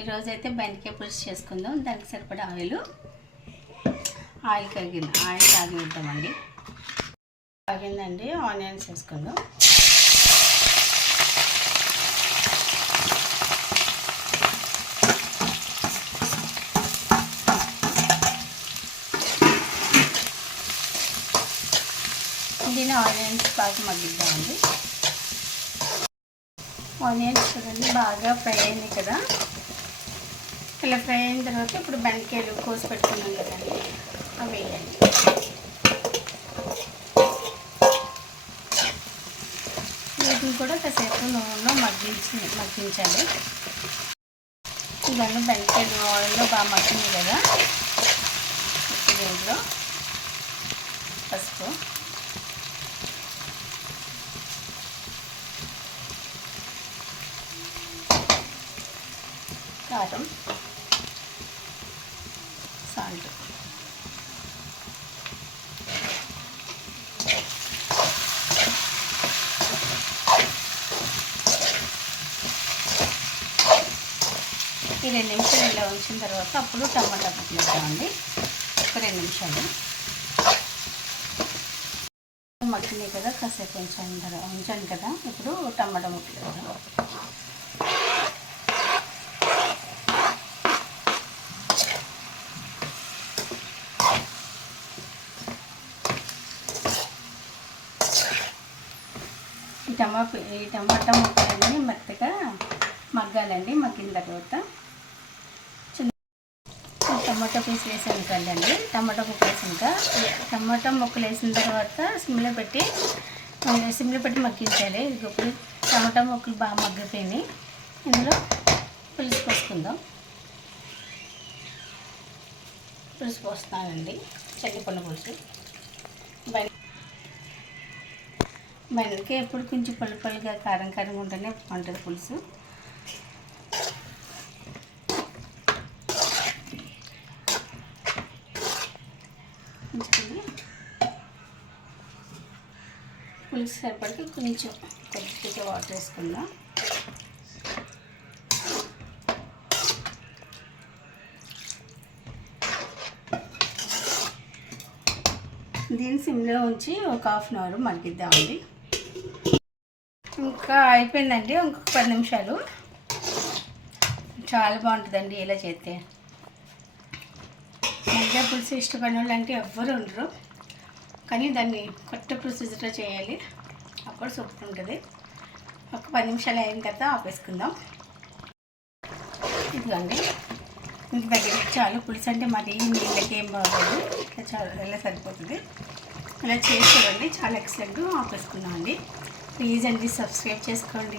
ఈరోజు అయితే బెండకాయ పులుసు చేసుకుందాం. దానికి సరిపడా ఆయిల్ కాగిద్దామండి. కాగిందండి, ఆనియన్స్ వేసుకుందాం. దీన్ని ఆనియన్స్ బాగా మగ్గిద్దామండి. ఆనియన్స్ చూడండి బాగా ఫ్రై అయింది కదా. ఇలా ఫ్రై అయిన తర్వాత ఇప్పుడు బెండకాయలు కోసి పెట్టుకున్నాం కదండి, అవి వేయండి. వీటిని కూడా కాసేపు నూనెలో మగ్గించాలి. ఇవన్నీ బెండకాయలు ఆయిల్లో బాగా మగ్గింది కదా. దీంట్లో పసుపు, కారం, సాల్ట్, ఈ 2 నిమిషాలు ఇలా ఉంచిన తర్వాత అప్పుడు టమాటా ముక్కలు వేద్దామండి. ఒక 2 నిమిషాలు మగ్గినాయి కదా, కాసేపు ఉంచాను కదా. ఇప్పుడు టమాటా ముక్కలు వేద్దాం. ఈ టమాటా ముక్కలన్నీ మెత్తగా మగ్గాలండి. మగ్గిన తర్వాత టమాటా పీస్ వేసాను కదండి. టమాటా ముక్కలు వేసిన తర్వాత సిమ్లో పెట్టి మగ్గించాలి. ఇప్పుడు టమాటా ముక్కలు బాగా మగ్గిపోయినాయి. ఇందులో పులుసు పోసుకుందాం. పులుసు పోస్తున్నానండి, చింతపండు పులుసు. బెండకాయ ఎప్పుడు కొంచెం పులుపులుగా కారంగా ఉంటేనే బాగుంటుంది పులుసు. పులుసు సరిపడికి కొంచెం కొద్దిగా వాటర్ వేసుకుందాం. దీన్ని సిమ్లో ఉంచి ఒక ½ అన్ అవర్ మగ్గిద్దామండి. ఇంకా అయిపోయిందండి, ఇంకొక 10 నిమిషాలు. చాలా బాగుంటుందండి ఇలా చేస్తే. బెండకాయ పులుసు ఇష్టపడిన వాళ్ళు అంటే ఎవ్వరు ఉండరు, కానీ దాన్ని కొత్త ప్రొసీజర్లో చేయాలి, అప్పుడు సూపర్ ఉంటుంది. ఒక 10 నిమిషాలు అయిన తర్వాత ఆపేసుకుందాం. ఇదిగోండి, ఇంక దగ్గర చాలు. పులుసు అంటే మరీ నీళ్ళకి ఏం బాగోదు, ఇలా సరిపోతుంది. ఇలా చేసి చూడండి, చాలా ఎక్సలెంట్. ఆపేసుకుందాం అండి. ప్లీజ్ అండి, సబ్స్క్రైబ్ చేసుకోండి.